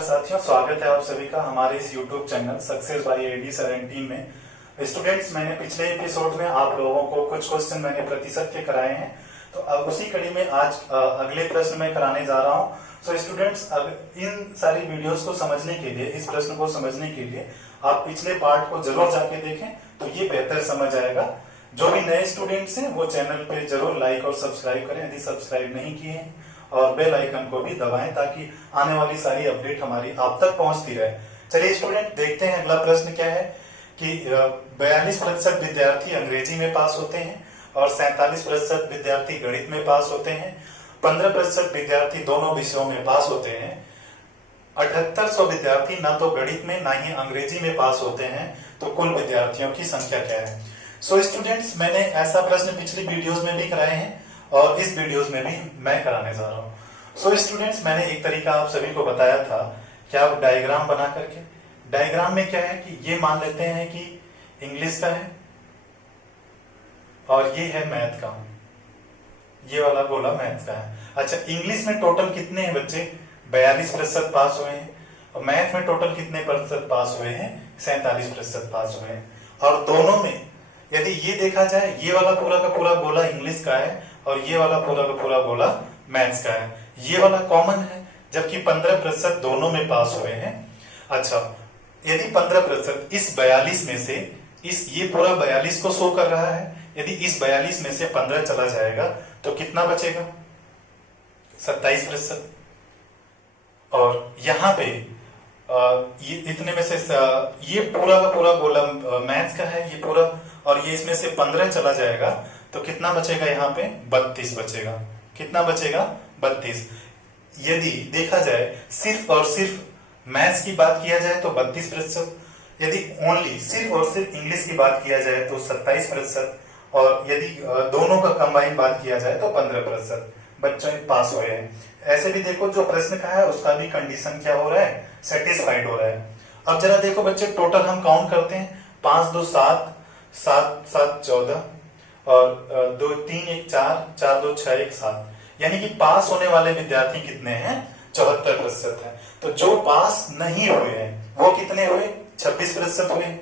नमस्कार साथियों, स्वागत है आप सभी का हमारे इस YouTube channel success by AD 17 में। स्टूडेंट्स, मैंने पिछले एपिसोड में आप लोगों को कुछ क्वेश्चन मैंने प्रतिशत के कराए हैं, तो अब उसी कड़ी में आज अगले प्रश्न मैं कराने जा रहा हूं। सो स्टूडेंट्स, अब इन सारी वीडियोस को समझने के लिए, इस प्रश्न को समझने के लिए आप पिछले पार्ट को जरूर जाके देखें, तो ये बेहतर समझ आएगा। जो भी नए स्टूडेंट्स हैं वो चैनल पे जरूर लाइक और सब्सक्राइब करें यदि सब्सक्राइब नहीं किए हैं, और बेल आइकन को भी दबाएं ताकि आने वाली सारी अपडेट हमारी आप तक पहुंचती रहे। चलिए स्टूडेंट, देखते हैं अगला प्रश्न क्या है कि 42% विद्यार्थी अंग्रेजी में पास होते हैं और 47% विद्यार्थी गणित में पास होते हैं। 15% विद्यार्थी दोनों विषयों में पास होते हैं। 7800 विद्यार्थी ना तो गणित में ना ही अंग्रेजी में पास होते हैं, तो कुल विद्यार्थियों की संख्या क्या है। सो स्टूडेंट्स, मैंने ऐसा प्रश्न पिछली वीडियोस में भी कराए हैं और इस वीडियोस में भी मैं कराने जा रहा हूँ। सो स्टूडेंट्स, मैंने एक तरीका आप सभी को बताया था कि आप डायग्राम बना करके, डायग्राम में क्या है कि ये मान लेते हैं कि इंग्लिश का है और ये है मैथ का, ये वाला गोला मैथ का है। अच्छा, इंग्लिश में टोटल कितने हैं बच्चे? 42% पास हुए हैं। और मैथ में टोटल कितने प्रतिशत पास हुए हैं? 47% पास हुए हैं। और दोनों में यदि ये देखा जाए, ये वाला पूरा का पूरा गोला इंग्लिश का है और ये वाला पूरा का पूरा गोला मैथ्स का है। ये वाला कॉमन है, जबकि 15% दोनों में पास हुए हैं। अच्छा, यदि 15% इस 42 में से, इस ये पूरा 42 को शो कर रहा है, यदि इस 42 में से 15 चला जाएगा तो कितना बचेगा? 27%। और यहाँ पे ये इतने में से ये पूरा का पूरा गोला मैथ्स का है, ये पूरा, और ये इसमें से 15 चला जाएगा तो कितना बचेगा? यहाँ पे 32 बचेगा। कितना बचेगा? 32। यदि देखा जाए सिर्फ और सिर्फ मैथ्स की बात किया जाए तो 32%, यदि ओनली सिर्फ और सिर्फ इंग्लिश की बात किया जाए तो 27%, और यदि दोनों का कंबाइन बात किया जाए तो 15% बच्चे पास हुए हैं। ऐसे भी देखो, जो प्रश्न का है उसका भी कंडीशन क्या हो रहा है? सेटिस्फाइड हो रहा है। अब जरा देखो बच्चे, टोटल हम काउंट करते हैं। 5 2 7, 7 7 14, और 2 3 1 4, 4 2 6 1 7, यानी कि पास होने वाले विद्यार्थी कितने हैं? 74% है। तो जो पास नहीं हुए हैं वो कितने हुए? 26% हुए।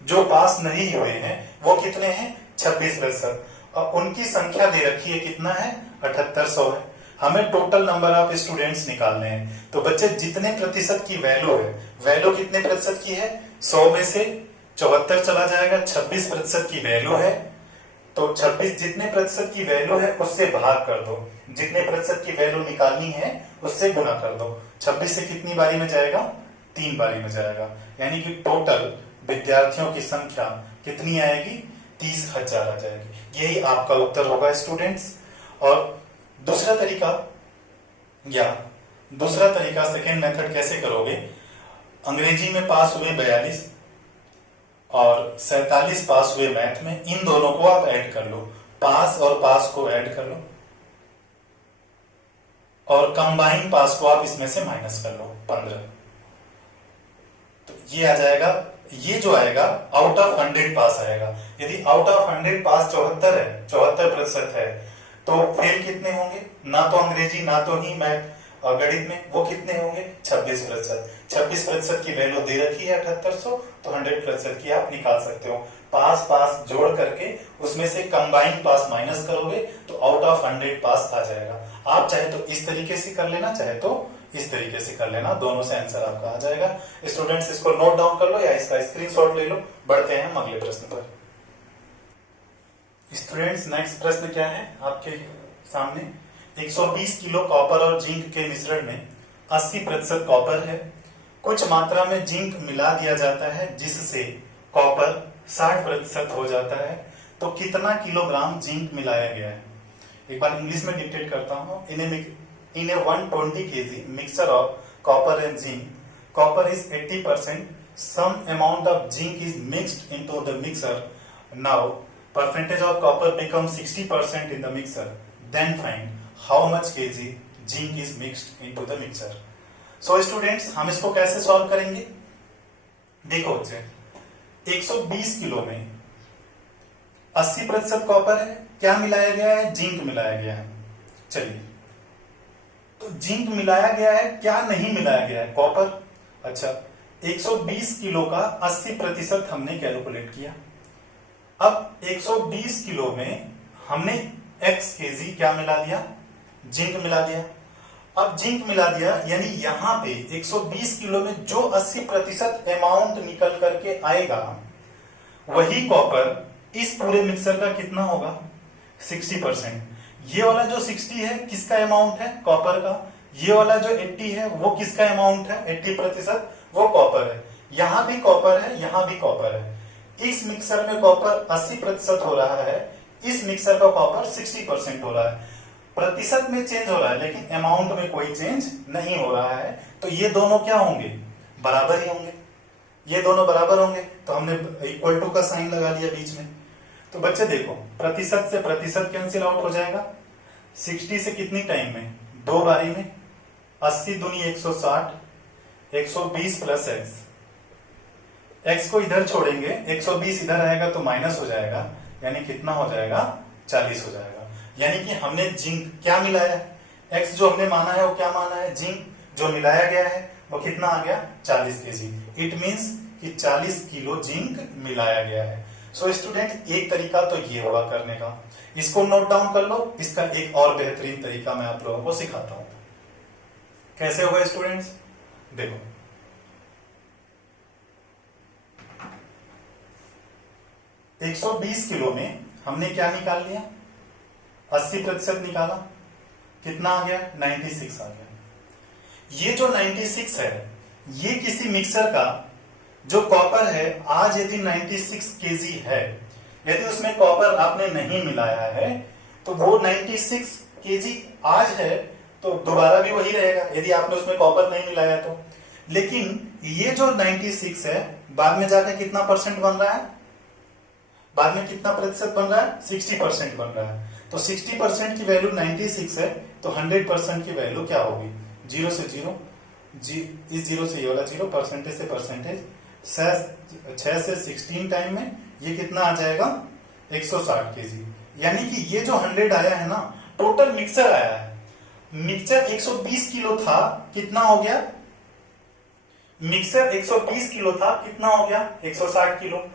जो पास नहीं हुए हैं वो कितने हैं? 26%। और उनकी संख्या दे रखी है, कितना है? 7800 है। हमें टोटल नंबर ऑफ स्टूडेंट्स निकालने हैं। तो बच्चे, जितने प्रतिशत की वैल्यू है, वैल्यू कितने प्रतिशत की है? 100 में से 74 चला जाएगा, 26% की वैल्यू है। तो 26 जितने प्रतिशत की वैल्यू है उससे भाग कर दो, जितने प्रतिशत की वैल्यू निकालनी है उससे गुना कर दो। 26 से कितनी बारी में जाएगा? 3 बारी में जाएगा। यानी कि टोटल विद्यार्थियों की संख्या कितनी आएगी? 30,000 आ जाएगी। यही आपका उत्तर होगा स्टूडेंट्स। और दूसरा तरीका सेकेंड मेथड कैसे करोगे? अंग्रेजी में पास हुए 42 और 47 पास हुए मैथ में, इन दोनों को आप ऐड कर लो। पास और पास को ऐड कर लो और कंबाइन पास को आप इसमें से माइनस कर लो, 15। तो ये आ जाएगा, ये जो आएगा आउट ऑफ 100 पास आएगा। यदि आउट ऑफ 100 पास 74 है, 74% है, तो फेल कितने होंगे? ना तो अंग्रेजी ना तो ही मैथ और गणित में, वो कितने होंगे? 26%। 26% की वैल्यू दे रखी है 7800, तो 100% की आप निकाल सकते हो। पास पास जोड़ करके उसमें से कंबाइन पास माइनस करोगे तो आउट ऑफ 100 पास आ जाएगा। आप चाहे तो इस तरीके से कर लेना, चाहे तो इस तरीके से कर लेना, दोनों से आंसर आपका आ जाएगा। स्टूडेंट्स, इसको नोट डाउन कर लो या इसका स्क्रीनशॉट ले लो। बढ़ते हैं हम अगले प्रश्न पर। स्टूडेंट्स, नेक्स्ट प्रश्न क्या है आपके सामने? 120 किलो कॉपर और जिंक के मिश्रण में 80% कॉपर है। कुछ मात्रा में जिंक मिला दिया जाता है जिससे कॉपर 60% हो जाता है। तो कितना किलोग्राम जिंक मिलाया गया है? एक बार इंग्लिश में डिक्टेट करता हूं। इन ए 120 kg mixture of copper and zinc, copper is 80%, some amount of zinc is mixed into the mixer. Now percentage of copper becomes 60% in the mixer. Then find how much kg zinc is mixed into the mixer. So students, हम इसको कैसे solve करेंगे? देखो बच्चे, 120 kilo में 80% copper है, क्या मिलाया गया है? जिंक मिलाया गया है। चलिए तो जिंक मिलाया गया है, क्या नहीं मिलाया गया है? कॉपर। अच्छा, 120 किलो का 80% हमने कैलकुलेट किया। अब 120 किलो में हमने x kg क्या मिला दिया? जिंक मिला दिया। अब जिंक मिला दिया यानी यहां पे 120 किलो में जो 80% अमाउंट निकल करके आएगा वही कॉपर इस पूरे मिक्सर का कितना होगा? 60%। ये वाला जो 60 है किसका अमाउंट है? कॉपर का। ये वाला जो 80 है वो किसका अमाउंट है? 80%, वो कॉपर है। यहां भी कॉपर है, यहां भी कॉपर है। इस मिक्सर में कॉपर 80% हो रहा है, इस मिक्सर का कॉपर 60% हो रहा है। प्रतिशत में चेंज हो रहा है लेकिन अमाउंट में कोई चेंज नहीं हो रहा है। तो ये दोनों क्या होंगे? बराबर ही होंगे। ये दोनों बराबर होंगे तो हमने इक्वल टू का साइन लगा लिया बीच में। तो बच्चे देखो, प्रतिशत से प्रतिशत कैंसिल आउट हो जाएगा। 60 से कितनी टाइम में? 2 बारी में। 80 दूनी 160, 120 प्लस एक्स। एक्स को इधर छोड़ेंगे, 120 इधर आएगा तो माइनस हो जाएगा, यानी कितना हो जाएगा? 40 हो जाएगा। यानी कि हमने जिंक क्या मिलाया है? एक्स जो हमने माना है वो क्या माना है? जिंक। जो मिलाया गया है वो कितना आ गया? 40 kg। इट मींस कि 40 किलो जिंक मिलाया गया है। सो स्टूडेंट, एक तरीका तो ये होगा करने का, इसको नोट डाउन कर लो। इसका एक और बेहतरीन तरीका मैं आप लोगों को सिखाता हूं। कैसे होगा स्टूडेंट्स? देखो, एक 120 किलो में हमने क्या निकाल लिया? 80% निकाला। कितना आ गया? 96 आ गया। ये जो 96 है ये किसी मिक्सर का जो कॉपर है, आज यदि 96 kg है, यदि उसमें कॉपर आपने नहीं मिलाया है तो वो 96 kg आज है तो दोबारा भी वही रहेगा यदि आपने उसमें कॉपर नहीं मिलाया तो। लेकिन ये जो 96 है बाद में जाकर कितना परसेंट बन रहा है? बाद में कितना प्रतिशत बन रहा है? 60% बन रहा है। तो 60% की वैल्यू 96 है तो 100% की वैल्यू क्या होगी? 0 से 0, इस 0 से ये वाला 0, परसेंटेज से परसेंटेज, 6 से 16 टाइम में ये कितना आ जाएगा? 160 kg। यानी कि ये जो 100 आया है ना, टोटल मिक्सर आया है। मिक्सर 120 किलो था, कितना हो गया? मिक्सर 120 किलो था, कितना हो गया? 160 किलो।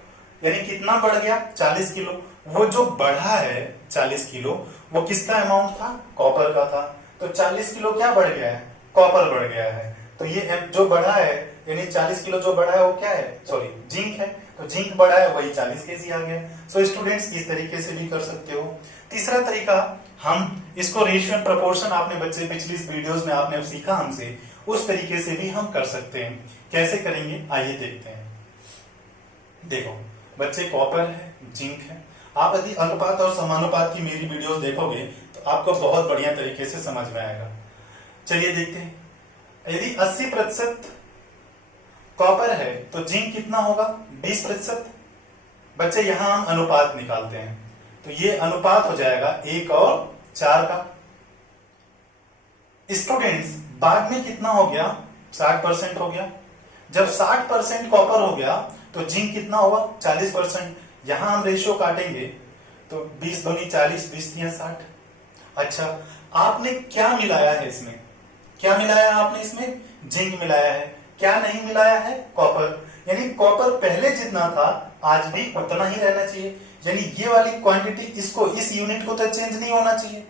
यानी कितना बढ़ गया? 40 किलो। वो जो बढ़ा है 40 किलो वो किसका अमाउंट था? कॉपर का था। तो 40 किलो क्या बढ़ गया है? कॉपर बढ़ गया है। तो ये जो बढ़ा है यानी 40 किलो जो बढ़ा है वो क्या है? सॉरी, जिंक है। तो जिंक बढ़ा है वही 40 kg आ गया। सो स्टूडेंट्स, इस तरीके से भी कर सकते हो। तीसरा तरीका, हम इसको रेशियो एंड प्रोपोर्शन, आपने बच्चे पिछली वीडियोस में आपने सीखा हमसे, उस तरीके से भी हम कर सकते हैं। कैसे करेंगे आइए देखते हैं। देखो बच्चे, कॉपर है, जिंक है। आप यदि अनुपात और समानुपात की मेरी वीडियोस देखोगे तो आपको बहुत बढ़िया तरीके से समझ में आएगा। चलिए देखते हैं। यदि 80% कॉपर है तो जिंक कितना होगा? 20%। बच्चे यहां हम अनुपात निकालते हैं तो ये अनुपात हो जाएगा 1 और 4 का। स्टूडेंट्स, बाद में कितना हो गया? 60% हो गया। जब 60% कॉपर हो गया तो जिंक कितना होगा? 40%। यहां हम रेशियो काटेंगे तो 20 दूनी 40, 20 तिया 60। अच्छा, आपने क्या मिलाया है इसमें? क्या मिलाया है आपने इसमें? जिंक मिलाया है। क्या नहीं मिलाया है? कॉपर। यानी कॉपर पहले जितना था आज भी उतना ही रहना चाहिए। यानी ये वाली क्वांटिटी, इसको, इस यूनिट को तो चेंज नहीं होना चाहिए,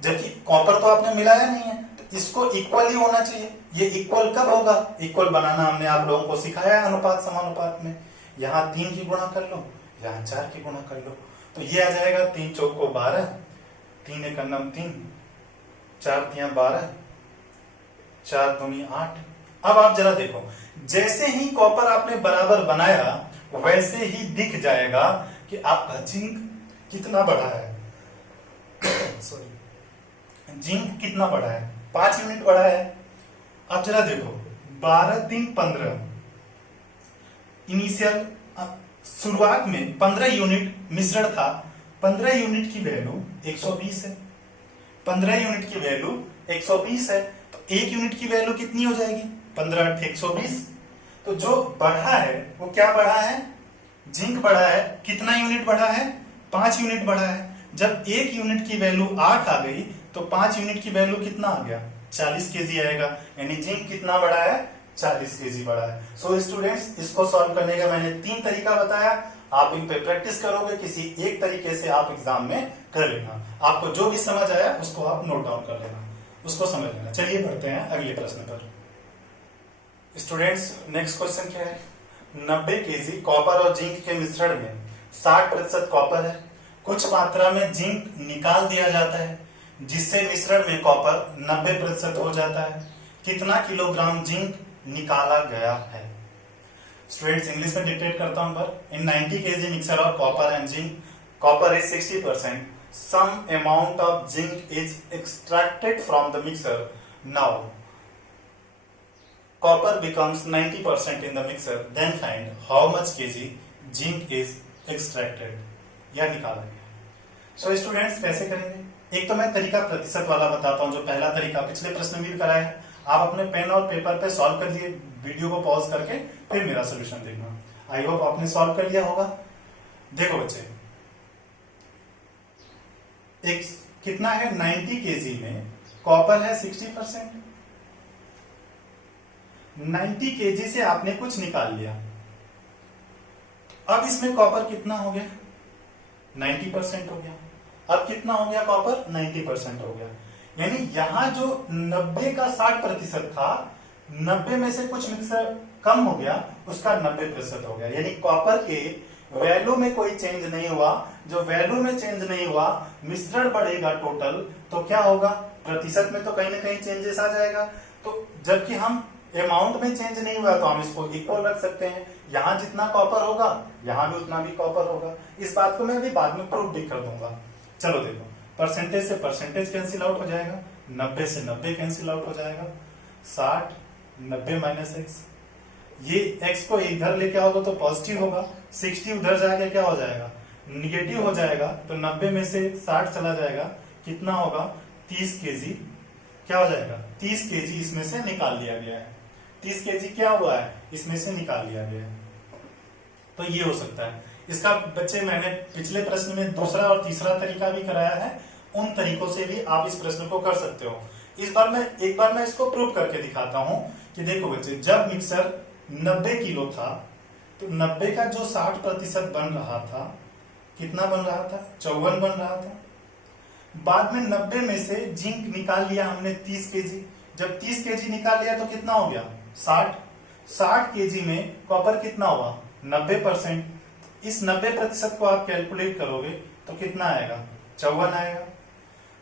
जबकि कॉपर तो आपने मिलाया नहीं है तो इसको इक्वल ही होना चाहिए। ये इक्वल कब होगा? इक्वल बनाना हमने आप लोगों को सिखाया है अनुपात समानुपात में। यहाँ 3 की गुणा कर लो, यहाँ 4 की गुणा कर लो, तो ये आ जाएगा 3 चौको 12, 3 एक 3, 4 तिया 12, 4 दूनी 8। अब आप जरा देखो, जैसे ही कॉपर आपने बराबर बनाया वैसे ही दिख जाएगा कि आपका जिंक कितना बढ़ा है। सॉरी, जिंक कितना बढ़ा है? 5 यूनिट बढ़ा है। अब जरा देखो, 12 3 15, इनिशियल शुरुआत में 15 यूनिट मिश्रण था। 15 यूनिट की वैल्यू 120 है। 15 यूनिट की वैल्यू 120 है तो 1 यूनिट की वैल्यू कितनी हो जाएगी? 15 8 120। तो जो बढ़ा है वो क्या बढ़ा है? जिंक बढ़ा है। कितना यूनिट बढ़ा है? 5 यूनिट बढ़ा है। जब 1 यूनिट की वैल्यू 8 आ गई तो 5 यूनिट की वैल्यू कितना आ गया? 40 केजी आएगा, यानी जिंक कितना बड़ा है, 40 केजी बड़ा है। सो स्टूडेंट्स, इसको सॉल्व करने का मैंने 3 तरीका बताया, आप इन पे प्रैक्टिस करोगे, किसी एक तरीके से आप एग्जाम में कर लेना। आपको जो भी समझ आया उसको आप नोट डाउन कर लेना, उसको समझ लेना। चलिए बढ़ते हैं अगले प्रश्न पर। स्टूडेंट्स, नेक्स्ट क्वेश्चन क्या है, 90 केजी कॉपर और जिंक के मिश्रण में 60% कॉपर है, कुछ मात्रा में जिंक निकाल दिया जाता है जिससे मिश्रण में कॉपर 90% हो जाता है, कितना किलोग्राम जिंक निकाला गया है। स्टूडेंट्स, इंग्लिश में डिक्टेट करता हूं पर इन 90 kg mixture of copper and zinc, copper is 60%, some amount of zinc is extracted from the mixer. Now copper becomes 90% in the mixer, then find how much kg zinc is extracted, या निकाला गया। So students, कैसे करेंगे, एक तो मैं तरीका प्रतिशत वाला बताता हूं, जो पहला तरीका पिछले प्रश्न में भी कराया है। आप अपने पेन और पेपर पे सॉल्व कर दिए, वीडियो को पॉज करके फिर मेरा सोल्यूशन देखना। आई होप आपने सॉल्व कर लिया होगा। देखो बच्चे, एक कितना है, 90 केजी में कॉपर है 60%। 90 केजी से आपने कुछ निकाल लिया, अब इसमें कॉपर कितना हो गया, 90% हो गया। अब कितना हो गया कॉपर, 90% हो गया। यानी यहां जो 90 का 60% था, 90 में से कुछ मिक्सर कम हो गया, उसका 90% हो गया। यानी कॉपर के वैल्यू में कोई चेंज नहीं हुआ। जो वैल्यू में चेंज नहीं हुआ, मिश्रण बढ़ेगा टोटल, तो क्या होगा, प्रतिशत में तो कहीं ना कहीं चेंजेस आ जाएगा। तो जबकि हम अमाउंट में चेंज नहीं हुआ, तो हम इसको इक्वल रख सकते हैं। यहां जितना कॉपर होगा, यहां भी उतना भी कॉपर होगा। इस बात को मैं अभी बाद में प्रूव भी कर दूंगा। चलो देखो, परसेंटेज से परसेंटेज कैंसिल आउट हो जाएगा, 90 से 90 कैंसिल आउट हो जाएगा, 60 90 माइनस एक्स, ये x को इधर लेके आओगे तो पॉजिटिव होगा, 60 उधर जाके क्या हो जाएगा, निगेटिव हो जाएगा। तो 90 में से 60 चला जाएगा, कितना होगा, 30 केजी क्या हो जाएगा, 30 केजी इसमें से निकाल लिया गया है। 30 केजी क्या हुआ है, इसमें से निकाल लिया गया है। तो ये हो सकता है। इसका बच्चे मैंने पिछले प्रश्न में दूसरा और तीसरा तरीका भी कराया है, उन तरीकों से भी आप इस प्रश्न को कर सकते हो। इस बार मैं एक बार मैं इसको प्रूव करके दिखाता हूं कि देखो बच्चे, जब मिक्सर 90 किलो था, तो 90 का जो 60% बन रहा था, कितना बन रहा था, 54 बन रहा था। बाद में 90 में से जिंक निकाल लिया हमने 30 केजी। जब 30 केजी निकाल लिया तो कितना हो गया, 60 केजी में कॉपर कितना हुआ, 90%। इस 90% को आप कैलकुलेट करोगे तो कितना आएगा, 54 आएगा।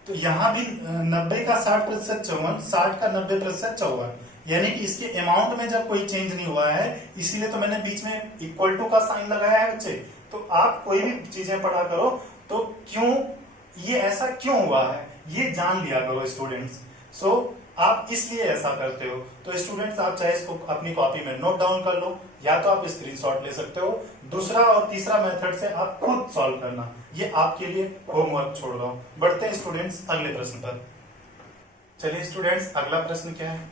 तो यहां भी 90 का 60% 54, 60 का 90% 54, यानी कि इसके अमाउंट में जब कोई चेंज नहीं हुआ है, इसीलिए तो मैंने बीच में इक्वल टू का साइन लगाया है बच्चे। तो आप कोई भी चीजें पढ़ा करो तो क्यों ये ऐसा क्यों हुआ है, ये जान लिया करो स्टूडेंट्स। सो आप इसलिए ऐसा करते हो। तो स्टूडेंट्स, आप चाहे इसको अपनी कॉपी में नोट डाउन कर लो, या तो आप स्क्रीनशॉट ले सकते हो। दूसरा और तीसरा मेथड से आप खुद सॉल्व करना, ये आपके लिए होमवर्क छोड़ रहा हूं। बढ़ते हैं स्टूडेंट्स अगले प्रश्न पर। चलिए स्टूडेंट्स, अगला प्रश्न क्या है,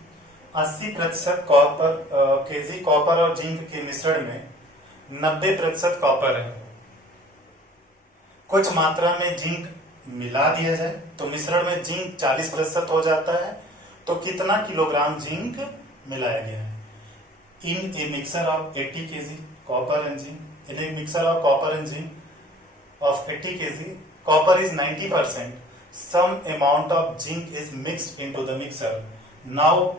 80% कॉपर केजी कॉपर और जिंक के मिश्रण में 90% कॉपर है, कुछ मात्रा में जिंक मिला दिया जाए तो मिश्रण में जिंक 40% हो जाता है, तो कितना किलोग्राम जिंक मिलाया गया है। In a mixer of 80 KG copper and zinc, in a mixer of copper and zinc of 80 KG, copper is 90%, some amount of zinc is mixed into the mixer. Now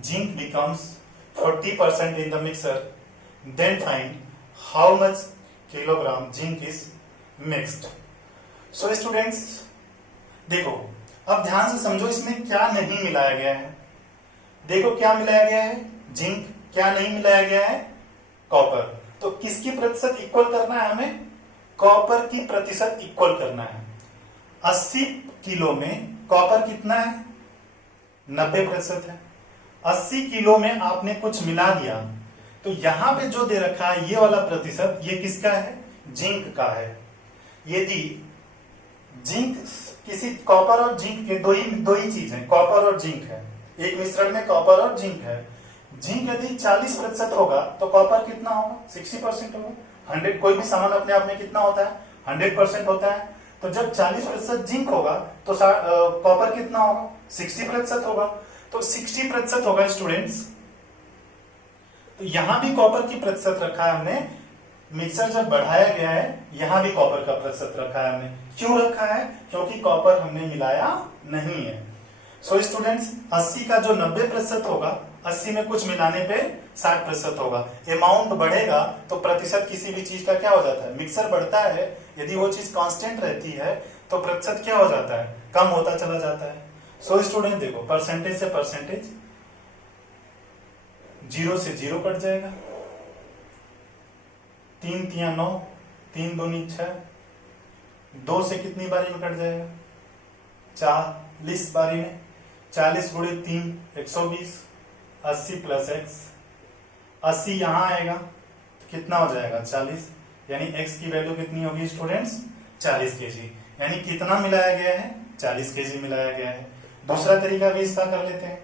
zinc becomes 40% in the mixer, then find how much kilogram zinc is mixed. So students, देखो अब ध्यान से समझो, इसमें क्या नहीं मिलाया गया है। देखो क्या मिलाया गया है, जिंक, क्या नहीं मिलाया गया है, कॉपर। तो किसकी प्रतिशत इक्वल करना है हमें, कॉपर की प्रतिशत इक्वल करना है। 80 किलो में कॉपर कितना है, 90% है। 80 किलो में आपने कुछ मिला दिया, तो यहां पे जो दे रखा है ये वाला प्रतिशत, ये किसका है, जिंक का है। यदि जिंक किसी कॉपर और जिंक के दो ही चीज है, कॉपर और जिंक है, एक मिश्रण में कॉपर और जिंक है। जिंक यदि 40% होगा तो कॉपर कितना होगा, 60% होगा। 100 कोई भी सामान अपने आप में कितना होता है, 100% होता है। तो जब 40% जिंक होगा तो कॉपर कितना होगा, 60% होगा। तो 60% होगा स्टूडेंट्स। तो यहां भी कॉपर की प्रतिशत रखा है हमने, मिक्सर जब बढ़ाया गया है यहां भी कॉपर का प्रतिशत रखा है हमने। क्यों रखा है? क्योंकि कॉपर हमने मिलाया नहीं है। सो स्टूडेंट्स 80 का जो 90% होगा, 80 में कुछ मिलाने पे 60% होगा। अमाउंट बढ़ेगा तो प्रतिशत किसी भी चीज का क्या हो जाता है? मिक्सर बढ़ता है, यदि वो चीज कांस्टेंट रहती है तो प्रतिशत क्या हो जाता है? कम होता चला जाता है। सो स्टूडेंट देखो, परसेंटेज से परसेंटेज 0 से 0 कट जाएगा, 3 तिया 9, 3 दूनी 6, 2 से कितनी बारी में कट जाएगा? 40 बारी में। 40 गुणे 3 120, 80 प्लस x, 80 यहां आएगा तो कितना हो जाएगा? 40। यानी x की वैल्यू कितनी होगी स्टूडेंट्स? 40 केजी। यानी कितना मिलाया गया है? 40 केजी मिलाया गया है। दूसरा तरीका भी इसका कर लेते हैं,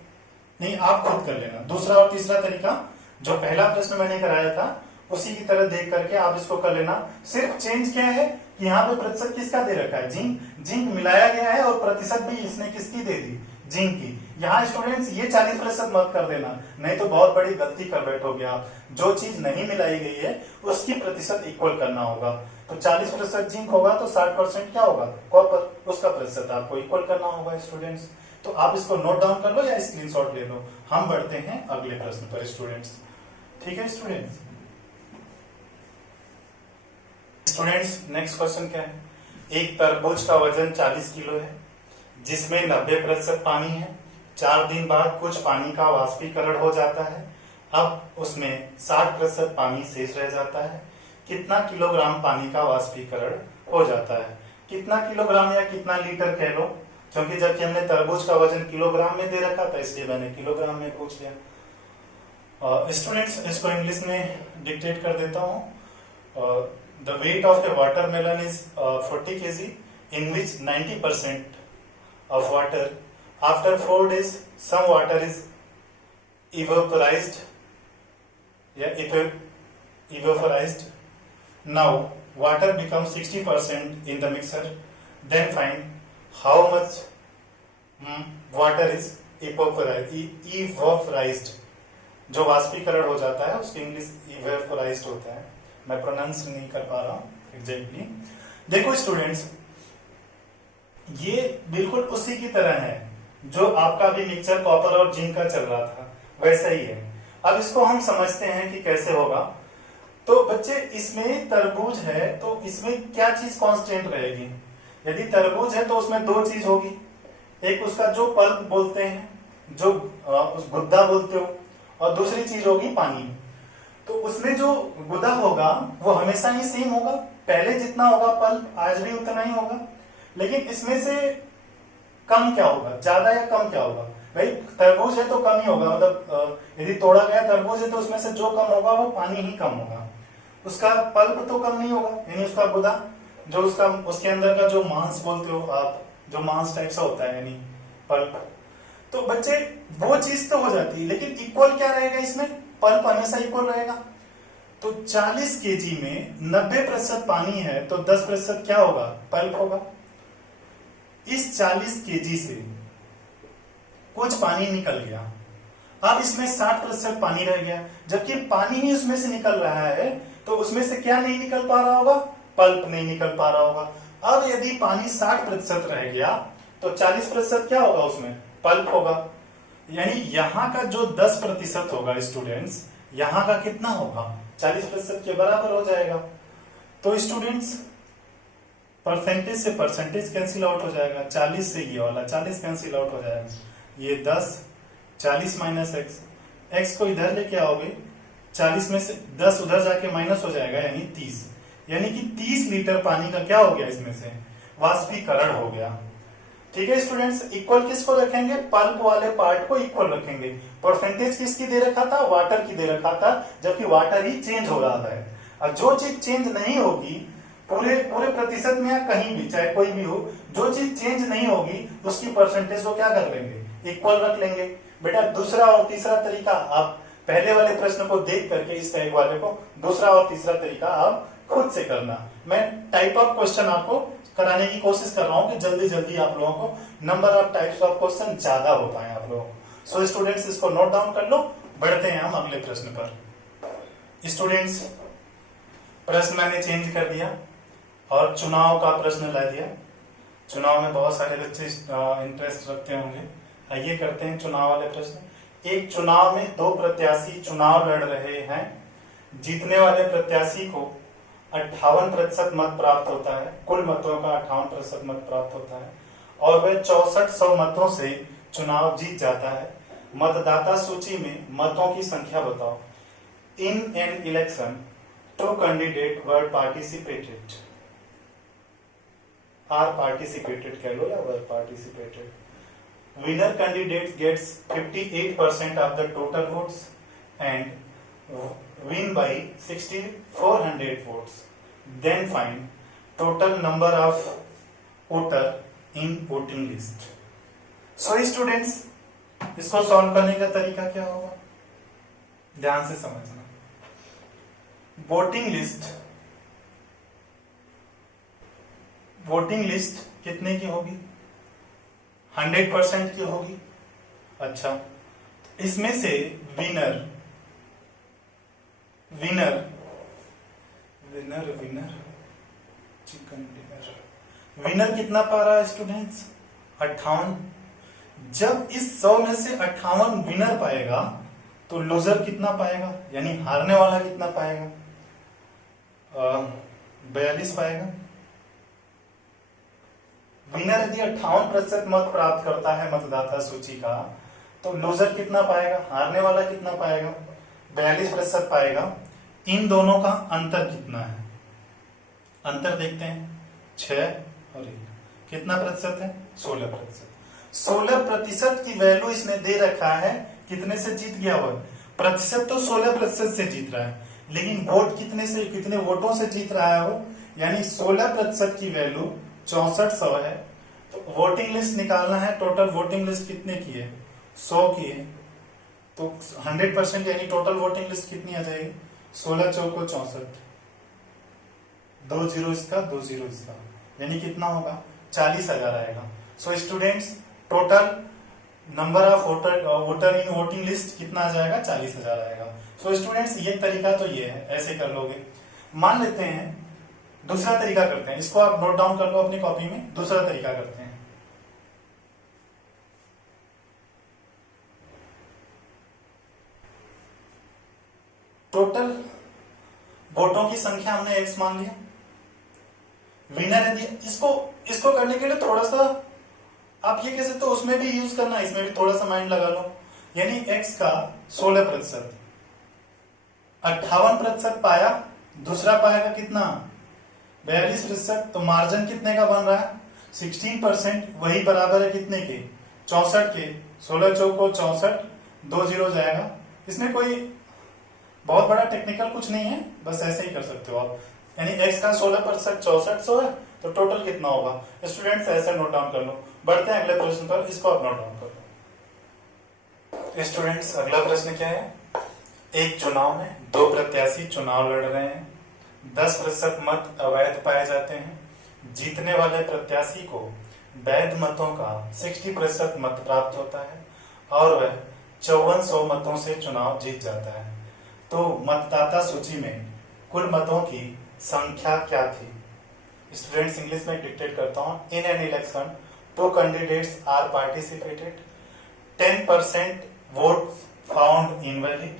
नहीं आप खुद कर लेना। दूसरा और तीसरा तरीका जो पहला प्रश्न मैंने कराया था उसी की तरह देख करके आप इसको कर लेना। सिर्फ चेंज क्या है कि यहाँ पे प्रतिशत किसका दे रखा है? जिंक। जिंक मिलाया गया है और प्रतिशत भी इसने किसकी दे दी? जिंक की। यहाँ स्टूडेंट्स ये 40% मत कर देना, नहीं तो बहुत बड़ी गलती कर बैठोगे आप। जो चीज नहीं मिलाई गई है उसकी प्रतिशत इक्वल करना होगा। तो 40% जिंक होगा तो 60% क्या होगा? कॉपर। उसका प्रतिशत आपको इक्वल करना होगा स्टूडेंट्स। तो आप इसको नोट डाउन कर लो या स्क्रीनशॉट ले लो। हम बढ़ते हैं अगले प्रश्न पर स्टूडेंट्स। ठीक है स्टूडेंट्स? स्टूडेंट्स नेक्स्ट क्वेश्चन क्या है? एक तरबूज का वजन 40 किलो है जिसमें 90% पानी है। 4 दिन बाद कुछ पानी का वाष्पीकरण हो जाता है। अब उसमें 60% पानी शेष रह जाता है। कितना किलोग्राम पानी का वाष्पीकरण हो जाता है? कितना किलोग्राम या कितना लीटर कह लो, क्योंकि जबकि हमने तरबूज का वजन किलोग्राम में दे रखा था इसलिए मैंने किलोग्राम में पूछ लिया। स्टूडेंट्स इसको इंग्लिश में डिक्टेट कर देता हूँ। The weight of a watermelon is 40 kg, in which 90% of water, after 4 days, some water is evaporized. Evaporized. Now, water becomes 60% in the mixer. Then find how much water is evaporized. जो वाष्पीकरण हो जाता है उसकी English evaporized होता है। मैं pronounce नहीं कर पा रहा हूं एग्जैक्टली। देखो स्टूडेंट्स, ये बिल्कुल उसी की तरह है जो आपका भी मिक्सचर कॉपर और जिंक का चल रहा था, वैसा ही है। अब इसको हम समझते हैं कि कैसे होगा। तो बच्चे इसमें तरबूज है तो इसमें क्या चीज कांस्टेंट रहेगी? यदि तरबूज है तो उसमें 2 चीज होगी। एक उसका जो पल्प बोलते हैं, जो उस गुद्दा बोलते हो, और दूसरी चीज होगी पानी। तो उसमें जो गुदा होगा वो हमेशा ही सेम होगा, पहले जितना होगा पल्प आज भी उतना ही होगा। लेकिन इसमें से कम क्या होगा, ज्यादा या कम क्या होगा? भाई तरबूज है तो कम ही होगा, मतलब यदि तोड़ा गया तरबूज है तो उसमें से जो कम होगा वो पानी ही कम होगा। उसका पल्प तो कम नहीं होगा, यानी उसका गुदा, जो उसका उसके अंदर का जो मांस बोलते हो आप, जो मांस टाइप सा होता है यानी पल्प। तो बच्चे वो चीज तो हो जाती है, लेकिन इक्वल क्या रहेगा इसमें? पल्प हमेशा इक्वल रहेगा। तो 40 केजी में 90% पानी है तो 10% क्या होगा? पल्प होगा। इस 40 केजी से कुछ पानी निकल गया, अब इसमें 60% पानी रह गया, जबकि पानी ही उसमें से निकल रहा है तो उसमें से क्या नहीं निकल पा रहा होगा? पल्प नहीं निकल पा रहा होगा। अब यदि पानी 60% रह गया तो 40% क्या होगा? उसमें पल्प होगा। यानी यहाँ का जो 10% होगा स्टूडेंट्स, यहाँ का कितना होगा? 40% के बराबर हो जाएगा। तो स्टूडेंट्स परसेंटेज से परसेंटेज कैंसिल आउट हो जाएगा, 40 से ये वाला 40 कैंसिल आउट हो जाएगा। ये 10, 40 माइनस एक्स, एक्स को इधर लेके आओगे, 40 में से 10 उधर जाके माइनस हो जाएगा यानी 30। यानी कि 30 लीटर पानी का क्या हो गया? इसमें से वाष्पीकरण हो गया। ठीक है स्टूडेंट्स, इक्वल किसको रखेंगे? पल्प वाले पार्ट को इक्वल रखेंगे। परसेंटेज किसकी दे रखा था? वाटर की दे रखा था, जबकि वाटर ही चेंज हो रहा है। अब जो चीज चेंज नहीं होगी पूरे प्रतिशत में या कहीं भी, चाहे कोई भी हो, जो चीज चेंज नहीं होगी उसकी परसेंटेज को क्या कर लेंगे? इक्वल रख लेंगे। बेटा दूसरा और तीसरा तरीका आप पहले वाले प्रश्न को देख करके इस टाइप वाले को दूसरा और तीसरा तरीका आप खुद से करना। मैं टाइप ऑफ क्वेश्चन आपको कराने की कोशिश कर रहा हूं कि जल्दी जल्दी आप लोगों को number of types of question ज्यादा हो पाए आप लोगों को। सो स्टूडेंट्स इसको नोट डाउन कर लो। बढ़ते हैं हम अगले प्रश्न पर। स्टूडेंट्स प्रश्न मैंने चेंज कर दिया और चुनाव का प्रश्न ला दिया। चुनाव में बहुत सारे बच्चे इंटरेस्ट रखते होंगे। आइए करते हैं चुनाव वाले प्रश्न। एक चुनाव में दो प्रत्याशी चुनाव लड़ रहे हैं। जीतने वाले प्रत्याशी को 58% मत प्राप्त होता है, कुल मतों का 58% मत प्राप्त होता है और वह 6400 मतों से चुनाव जीत जाता है। मतदाता सूची में मतों की संख्या बताओ। In an election two candidate were participated, are participated कह लो या were participated. Winner candidate gets 58% of the total votes and win by 6400 votes. Then find total number of voter in voting list. So students, इसको solve करने का तरीका क्या होगा, ध्यान से समझना। वोटिंग लिस्ट कितने की होगी? 100% की होगी। अच्छा, इसमें से winner winner winner winner chicken dinner winner कितना पा रहा है स्टूडेंट्स? 58। जब इस 100 में से 58 विनर पाएगा तो लूजर कितना पाएगा, यानी हारने वाला कितना पाएगा? 42 पाएगा। विनर यदि 58% मत प्राप्त करता है मतदाता सूची का, तो लूजर कितना पाएगा, हारने वाला कितना पाएगा? 42% पाएगा। इन दोनों का अंतर कितना है? अंतर देखते हैं, 6 और 1 कितना प्रतिशत है? 16%। 16% की वैल्यू इसने दे रखा है। कितने से जीत गया वो? प्रतिशत तो 16% से जीत रहा है, लेकिन वोट कितने से, कितने वोटों से जीत रहा है वो? यानी 16% की वैल्यू 6400 है। तो वोटिंग लिस्ट निकालना है। टोटल वोटिंग लिस्ट कितने की है? 100 की है। तो 100% यानी टोटल वोटिंग लिस्ट कितनी आ जाएगी? 16 चौको 64, 2 जीरो इसका 2 जीरो इसका, यानी कितना होगा? 40,000 आएगा। So students total number of voter in voting list कितना आ जाएगा? 40,000 आएगा। सो स्टूडेंट्स ये तरीका तो ये है, ऐसे कर लोगे। मान लेते हैं दूसरा तरीका करते हैं, इसको आप नोट डाउन कर लो अपनी कॉपी में। दूसरा तरीका करते हैं, टोटल वोटों की संख्या हमने x मान लिया। विनर यदि इसको करने के लिए थोड़ा सा आप ये कह सकते हो, उसमें भी यूज करना, इसमें भी थोड़ा सा माइंड लगा लो। यानी x का 16%, 58% पाया, दूसरा पाएगा कितना? 42%। तो मार्जिन कितने का बन रहा है? 16%। वही बराबर है कितने के? 64 के। 16 चौको 64, 2 जीरो जाएगा। इसमें कोई बहुत बड़ा टेक्निकल कुछ नहीं है, बस ऐसे ही कर सकते हो आप। यानी x का 16% 6400 है, तो टोटल कितना होगा? स्टूडेंट्स ऐसे नोट डाउन कर लो। बढ़ते हैं अगले प्रश्न पर, इसको आप नोट डाउन कर लो। स्टूडेंट्स अगला प्रश्न क्या है? एक चुनाव में दो प्रत्याशी चुनाव लड़ रहे हैं। 10% मत अवैध पाए जाते हैं। जीतने वाले प्रत्याशी को वैध मतों का 60% मत प्राप्त होता है और वह 5400 मतों से चुनाव जीत जाता है। तो मतदाता सूची में कुल मतों की संख्या क्या थी? स्टूडेंट्स इंग्लिश में डिक्टेट करता हूं। In an election 2 candidates are participated, 10% vote found invalid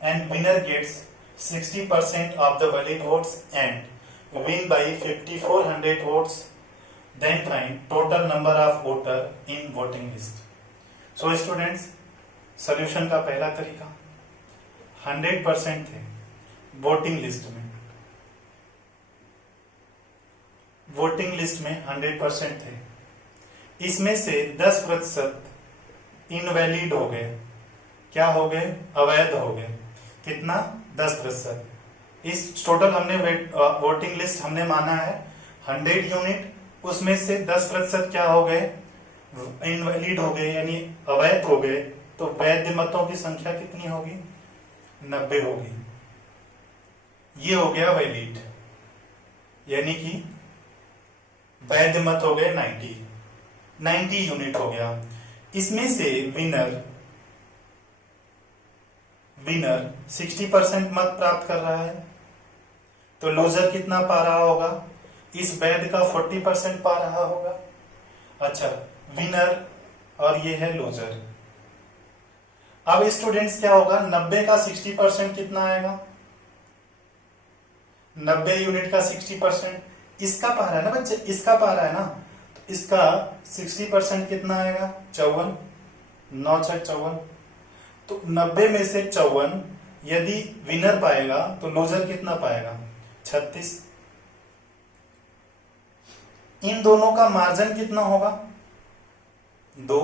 and winner gets 60% of the valid votes and win by 5400 votes. Then find total number of voter in voting list. So students, solution का पहला तरीका 100% थे voting list में। Voting list में 100% थे, इसमें से 10% invalid हो गए। क्या हो गए? अवैध हो गए। कितना? 10%। इस टोटल हमने वोटिंग लिस्ट हमने माना है 100 यूनिट, उसमें से 10% क्या हो गए? इनवैलिड हो गए, यानी अवैध हो गए। तो वैध मतों की संख्या कितनी होगी? 90 होगी। ये हो गया वैलिड, यानी कि वैध मत हो गए 90 यूनिट हो गया। इसमें से विनर विनर 60% मत प्राप्त कर रहा है, तो लूजर कितना पा रहा होगा? इस वैध का 40% पा रहा होगा। अच्छा, विनर और ये है लूजर। अब स्टूडेंट्स क्या होगा, 90 का 60% कितना आएगा? 90 यूनिट का 60% इसका पा रहा है ना बच्चे, इसका पा रहा है ना, तो इसका 60% कितना आएगा? 54, 9 छक 54। तो 90 में से 54 यदि विनर पाएगा तो लूजर कितना पाएगा? 36। इन दोनों का मार्जिन कितना होगा? 2,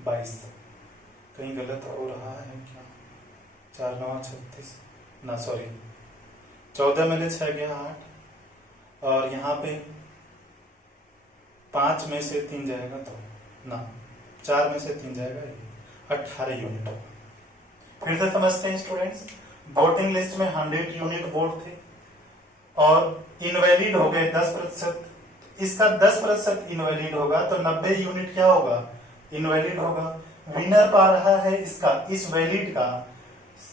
22। कहीं गलत हो रहा है क्या? 4 9 36 ना, सॉरी, 14 में से 6 गया 8, और यहाँ पे 5 में से 3 जाएगा तो ना, 4 में से 3 जाएगा, 18 यूनिट। फिर से समझते हैं स्टूडेंट्स, वोटिंग लिस्ट में 100 यूनिट वोट थे और इनवैलिड हो गए 10%। इसका 10% इनवैलिड होगा तो 90 यूनिट क्या होगा? इनवैलिड होगा। विनर पा रहा है इसका, इस वैलिड का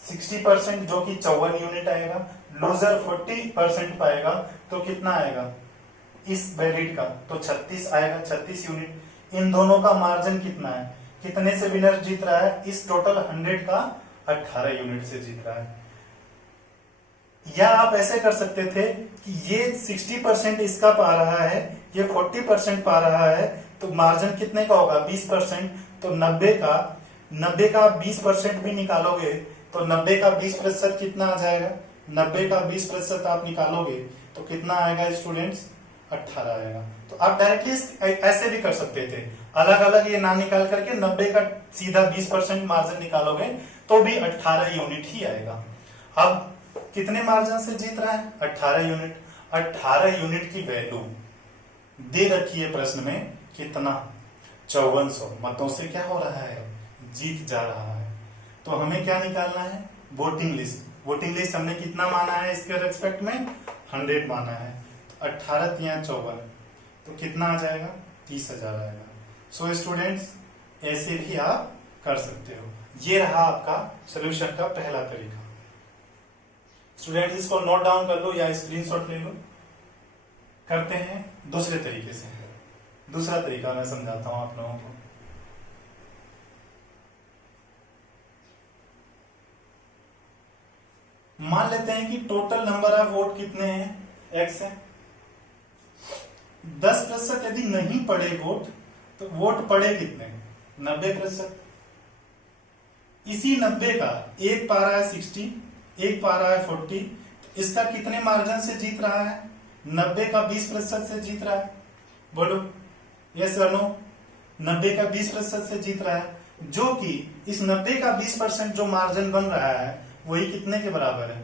60% जो कि 54 यूनिट आएगा। लूजर 40% पाएगा तो कितना आएगा इस वैलिड का? तो 36 आएगा, 36 यूनिट। इन दोनों का मार्जिन कितना है? कितने से विनर जीत रहा है? इस टोटल 100 का 18 यूनिट से जीत रहा है। या आप ऐसे कर सकते थे कि ये 60% इसका पा रहा है, ये 40% पा रहा है, तो मार्जिन कितने का होगा? 20%। तो 90 का 20% भी निकालोगे तो 90 का 20% कितना आ जाएगा? 90 का 20% आप निकालोगे तो कितना आएगा स्टूडेंट्स? 18 आएगा। तो आप डायरेक्टली ऐसे भी कर सकते थे, अलग अलग ये ना निकाल करके 90 का सीधा 20% मार्जिन निकालोगे तो भी 18 यूनिट ही आएगा। अब कितने मार्जिन से जीत रहा है? 18 यूनिट। 18 यूनिट की वैल्यू दे रखी है प्रश्न में, कितना? 5400 मतों से क्या हो रहा है? जीत जा रहा है। तो हमें क्या निकालना है? Voting list. वोटिंग लिस्ट हमने कितना माना है इसके रेस्पेक्ट में? 100 माना है। तो 18 या 54 तो कितना आ जाएगा? 30,000 आएगा। सो स्टूडेंट्स, ऐसे भी आप कर सकते हो। ये रहा आपका सोल्यूशन का पहला तरीका। स्टूडेंट्स, इसको नोट डाउन कर लो या स्क्रीनशॉट ले लो। करते हैं दूसरे तरीके से। दूसरा तरीका मैं समझाता हूं आप लोगों को। मान लेते हैं कि टोटल नंबर ऑफ वोट कितने हैं? x है। 10% यदि नहीं पड़े वोट तो वोट पड़े कितने? 90%। इसी 90 का एक पा रहा है 60, एक पा रहा है 40, तो इसका कितने मार्जिन से जीत रहा है? 90 का 20% से जीत रहा है। बोलो यस और नो? 90 का 20% से जीत रहा है, जो कि इस 90 का 20% जो मार्जिन बन रहा है वही कितने के बराबर है?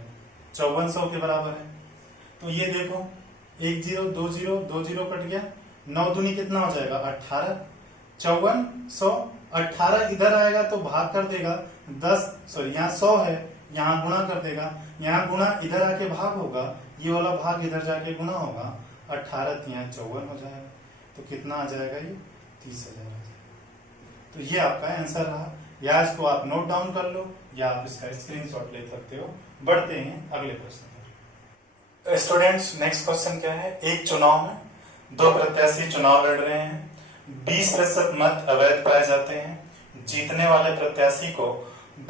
5400 के बराबर है। तो ये देखो, 1 0 2 0 2 0 कट गया, 9 दूनी कितना हो जाएगा? 18। 5400 18 इधर आएगा तो भाग कर देगा 10, सॉरी यहाँ 100 है, यहाँ गुणा कर देगा, यहाँ गुणा इधर आके भाग होगा, ये वाला भाग इधर जाके गुणा होगा, 18 यहाँ 54 हो जाएगा। तो कितना आ जाएगा? ये 30,000 आ जाएगा। तो ये आपका आंसर रहा। या इसको आप नोट डाउन कर लो या आप इसका स्क्रीनशॉट ले सकते हो। बढ़ते हैं अगले प्रश्न पर। स्टूडेंट्स, नेक्स्ट क्वेश्चन क्या है? एक चुनाव में 2 प्रत्याशी चुनाव लड़ रहे हैं, 20% मत अवैध पाए जाते हैं। जीतने वाले प्रत्याशी को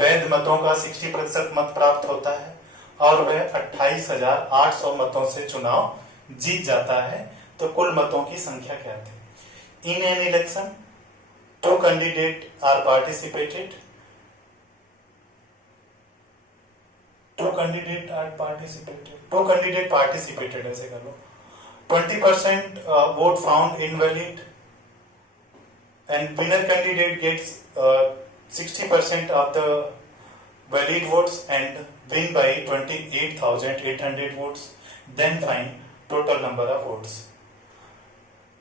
वैध मतों का 60% मत प्राप्त होता है और वह 28,800 मतों से चुनाव जीत जाता है। तो कुल मतों की संख्या क्या थी? In an election 2 candidate are participated, 2 candidate participated, ऐसे कर लो। 20% vote found invalid and winner candidate gets 60% of the valid votes and win by 28,800 votes. Then find total number of votes.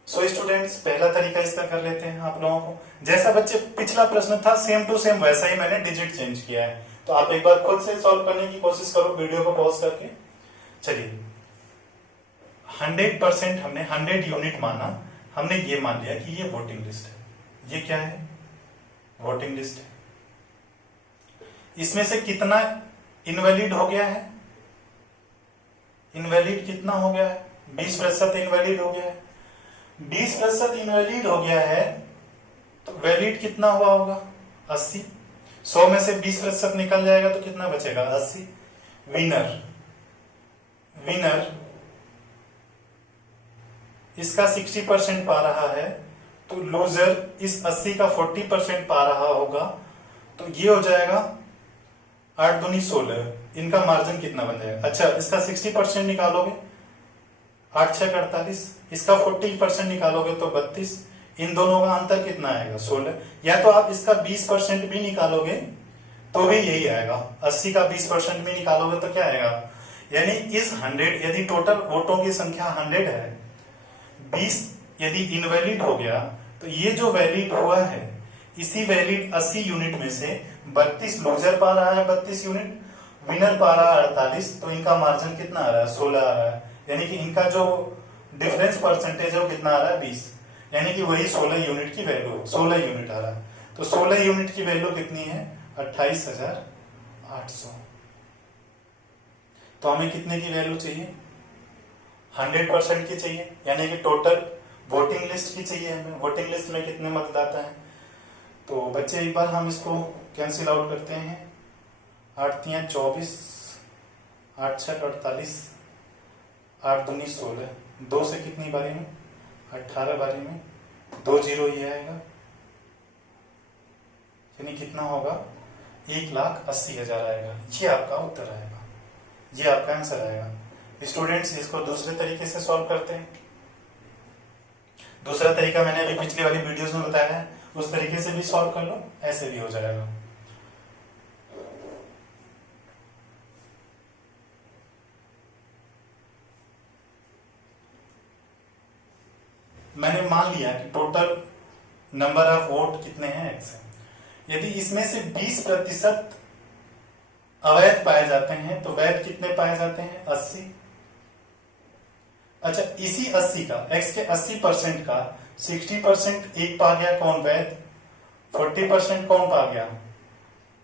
So students, पहला तरीका इसका कर लेते हैं आप लोगों को। जैसा बच्चे पिछला प्रश्न था सेम टू सेम वैसा ही मैंने डिजिट चेंज किया है। तो आप एक बार खुद से सॉल्व करने की कोशिश करो वीडियो को पॉज करके। चलिए, 100% हमने 100 यूनिट माना, हमने ये मान लिया कि ये वोटिंग लिस्ट है। ये क्या है? वोटिंग लिस्ट है। इसमें से कितना इनवैलिड हो गया है? इनवैलिड कितना हो गया है? 20% इनवैलिड हो गया है। 20% इनवैलिड हो गया है तो वैलिड कितना हुआ होगा? 80। 100 में से 20% निकल जाएगा तो कितना बचेगा? 80। विनर इसका 60% पा रहा है तो लूजर इस 80 का 40% पा रहा होगा, तो ये हो जाएगा 8 दूनी 16। इनका मार्जिन कितना बन जाएगा? अच्छा, इसका 60% निकालोगे 8 6 48, इसका 40% निकालोगे तो 32। इन दोनों का अंतर कितना आएगा? 16। या तो आप इसका 20% भी निकालोगे तो भी यही आएगा। 80 का 20% भी निकालोगे तो क्या आएगा? यानी इस 100, यदि टोटल वोटों की संख्या 100 है, 20 यदि इनवैलिड हो गया तो ये जो वैलिड हुआ है, इसी वैलिड 80 यूनिट में से 32 लूजर पा रहा है, 32 यूनिट विनर पा रहा है 48, तो इनका मार्जिन कितना आ रहा है? 16 आ रहा है। यानी कि इनका जो डिफरेंस परसेंटेज है वो कितना आ रहा है? 20। यानी कि वही 16 यूनिट की वैल्यू, 16 यूनिट आ रहा है। तो 16 यूनिट की वैल्यू कितनी है? 28,800। तो हमें कितने की वैल्यू चाहिए? 100% की चाहिए, यानी कि टोटल वोटिंग लिस्ट की चाहिए हमें। वोटिंग लिस्ट में कितने मतदाता हैं? तो बच्चे एक बार हम इसको कैंसिल आउट करते हैं। 8 3 24, 8 6 48, 8 दूनी 16। 2 से कितनी बारी में? 18 बारी में 2 0 ये आएगा, यानी कितना होगा? 1,80,000 आएगा। ये आपका उत्तर आएगा, ये आपका आंसर आएगा। स्टूडेंट्स, इसको दूसरे तरीके से सॉल्व करते हैं। दूसरा तरीका मैंने अभी पिछली वाली वीडियोस में बताया है, उस तरीके से भी सॉल्व कर लो, ऐसे भी हो जाएगा। मैंने मान लिया कि टोटल नंबर ऑफ वोट कितने हैं? x है। यदि इसमें से 20% अवैध पाए जाते हैं तो वैध कितने पाए जाते हैं? 80। अच्छा, इसी 80 का, x के 80% का 60% एक पा गया, कौन? वैध। 40% कौन पा गया?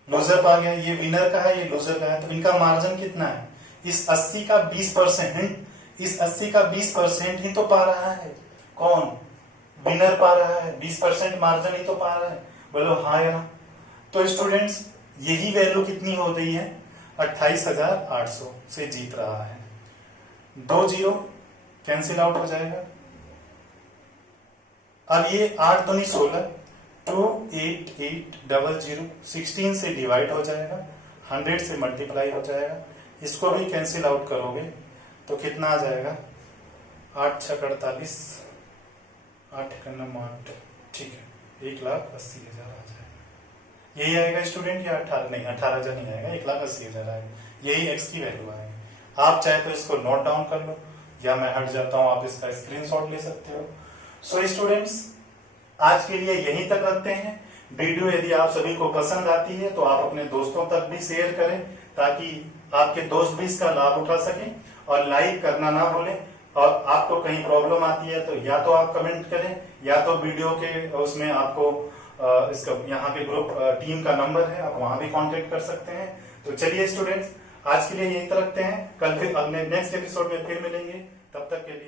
लूजर पा गया। ये विनर का है, ये लूजर का है, तो इनका मार्जिन कितना है? इस 80 का 20%, इस 80 का 20% ही तो पा रहा है, कौन? विनर पा रहा है। 20% मार्जिन ही तो पा रहा है। बोलो हाँ या ना? तो स्टूडेंट्स, यही वैल्यू कितनी हो गई है? 28,800 से जीत रहा है। 2 0 कैंसिल आउट हो जाएगा। अब ये 8 दूनी 16, 28800 16 से डिवाइड हो जाएगा, 100 से मल्टीप्लाई हो जाएगा। इसको भी कैंसिल आउट करोगे तो कितना आ जाएगा? 8 6 48, 8 1 8, ठीक है, 1,80,000 आ जाएगा। यही आएगा स्टूडेंट, या 18? नहीं, 18,000 नहीं आएगा, 1,80,000 आएगा। यही एक्स की वैल्यू आएगी। आप चाहे तो इसको नोट डाउन कर लो, या मैं हट जाता हूं, आप इसका स्क्रीनशॉट ले सकते हो। सो स्टूडेंट्स, आज के लिए यहीं तक रखते हैं। वीडियो यदि आप सभी को पसंद आती है तो आप अपने दोस्तों तक भी शेयर करें, ताकि आपके दोस्त भी इसका लाभ उठा सकें, और लाइक करना ना भूलें। और आपको कहीं प्रॉब्लम आती है तो या तो आप कमेंट करें, या तो वीडियो के उसमें आपको इसका यहाँ पे ग्रुप टीम का नंबर है, आप वहां भी कांटेक्ट कर सकते हैं। तो चलिए स्टूडेंट्स, आज के लिए यहीं तक रखते हैं। कल फिर अगले नेक्स्ट एपिसोड में फिर मिलेंगे, तब तक के लिए